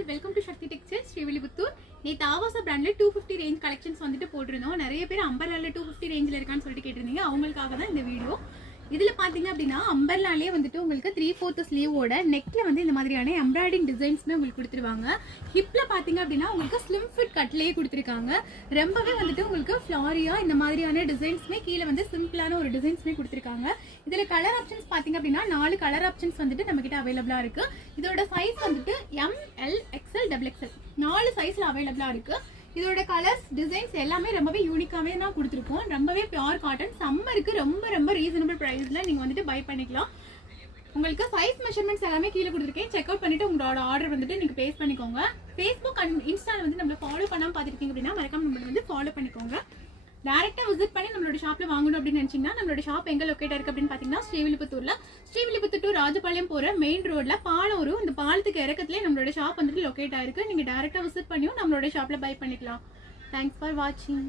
All welcome to Sakthi Textiles Srivilliputhur. நேற்று ஆவாசா பிராண்ட்ல 250 ரேஞ்ச் கலெக்ஷன்ஸ் வந்துட்டு போட்டிருந்தோம். நிறைய பேர் அம்பர்லால 250 ரேஞ்சில் இருக்கான்னு சொல்லிட்டு கேட்டிருந்தீங்க. அவங்களுக்காக தான் இந்த வீடியோ. இதில் பார்த்தீங்க அப்படின்னா அம்பர்லாலே வந்துட்டு உங்களுக்கு 3/4 ஸ்லீவோட நெக்கில் வந்து இந்த மாதிரியான எம்ப்ராய்டிங் டிசைன்ஸ்மே உங்களுக்கு கொடுத்துருவாங்க. ஹிப்பில் பார்த்தீங்க அப்படின்னா உங்களுக்கு ஸ்லிம் ஃபிட் கட்லேயே கொடுத்துருக்காங்க. ரொம்பவே வந்துட்டு உங்களுக்கு ஃப்ளாரியா இந்த மாதிரியான டிசைன்ஸ்மே கீழே வந்து சிம்பிளான ஒரு டிசைன்ஸ்மே கொடுத்துருக்காங்க. இதில் கலர் ஆப்ஷன்ஸ் பார்த்தீங்க அப்படின்னா 4 கலர் ஆப்ஷன்ஸ் வந்துட்டு நம்மக்கிட்ட அவைலபிளாக இருக்குது. இதோட சைஸ் வந்துட்டு ML XL XXL 4 சைஸில் அவைலபிளாக இருக்குது. இதோட கலர்ஸ் டிசைன்ஸ் எல்லாமே ரொம்பவே யூனிக்காகவே தான் கொடுத்துருக்கோம். ரொம்பவே பியூர் காட்டன், சம்மருக்கு ரொம்ப ரொம்ப ரீசனபிள் ப்ரைஸில் நீங்கள் வந்துட்டு பை பண்ணிக்கலாம். உங்களுக்கு சைஸ் மெஷர்மெண்ட்ஸ் எல்லாமே கீழே கொடுத்துருக்கேன். செக் அவுட் பண்ணிவிட்டு உங்களோட ஆர்டர் வந்துட்டு நீங்கள் ப்ளேஸ் பண்ணிக்கோங்க. ஃபேஸ்புக் அண்ட் இன்ஸ்டாவில் வந்து நம்மளை ஃபாலோ பண்ணாமல் பார்த்துருக்கீங்க அப்படின்னா மறக்காம நம்மளை வந்து ஃபாலோ பண்ணிக்கோங்க. டேரெக்டாக விசிட் பண்ணி நம்மளோட ஷாப்பில் வாங்கணும் அப்படின்னு நினச்சிங்கன்னா நம்மளோட ஷாப் எங்கே லொக்கேட் இருக்குது அப்படின்னு பார்த்தீங்கன்னா ஸ்ரீவில்லிபுத்தூர் டு ராஜபாளையம் போகிற மெயின் ரோட்டில் பாலம் வரும். இந்த பாலத்துக்கு இறக்கத்துலேயே நம்மளோட ஷாப் வந்துட்டு லொக்கேட் ஆயிருக்கு. நீங்கள் டேரெக்டாக விசிட் பண்ணியும் நம்மளோட ஷாப்பில் பை பண்ணிக்கலாம். தேங்க்ஸ் ஃபார் வாட்சிங்.